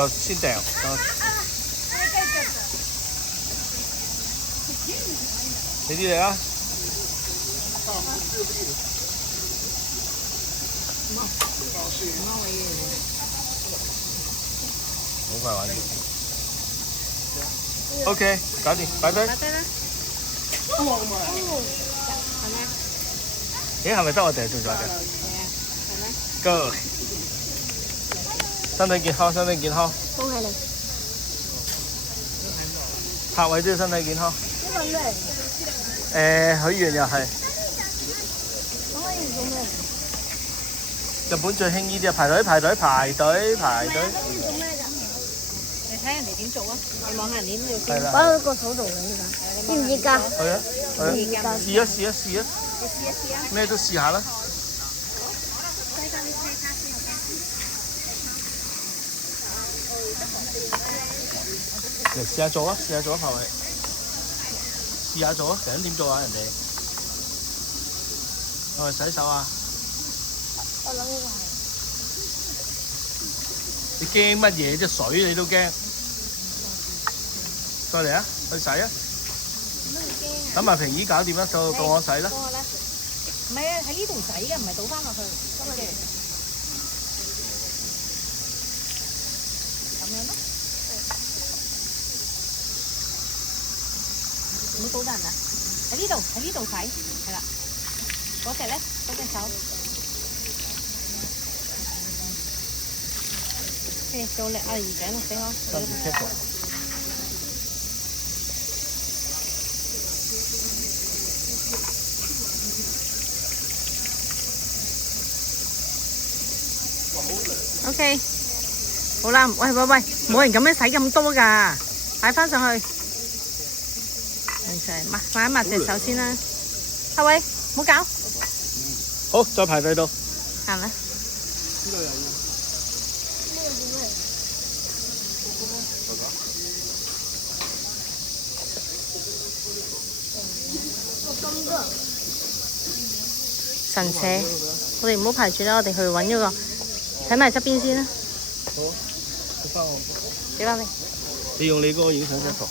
就先訂。你啲嚟啊！好快玩完。OK， 搞掂，擺低。擺低啦。係咩？咦，係咪得我哋做咗嘅？係啊，係咩 ？Go！ 身體健康，身體健康。恭喜你。客位都要身體健康。呢個咩嚟？許願又係。咁可以做咩？日本最興呢啲啊，排隊排隊排隊排隊。咁做咩㗎？你睇人哋點做啊？你望下人哋點做先。係啦。擺喺個手度嘅呢個。熱唔熱㗎？係啊，係啊。試一試一試啊！你試一試啊！咩都試下啦。嚟試下做啊！試下做啊，排位。試下做啊！成日點做啊？人哋係咪洗手啊？我諗呢個係。你驚乜嘢啫？水你都驚。再嚟啊！去洗啊！等埋平姨搞掂啦，到我洗啦。幫我啦。唔係啊，喺呢度洗嘅，唔係倒翻落去。咁樣咯。唔好倒人啊！喺呢度洗，係啦。嗰隻咧，嗰隻手。做力啊！魚頸俾我。跟住 keep 住。OK， 好啦，喂，冇人咁樣洗咁多㗎，擺翻上去，抹一抹隻手先啦。阿偉，唔好搞。好，再排隊到。行啦。呢度又要。神社，我哋唔好排住啦，我哋去揾嗰個，睇埋側邊先啦。好，俾翻我。俾翻你。你用你嗰個影相張圖。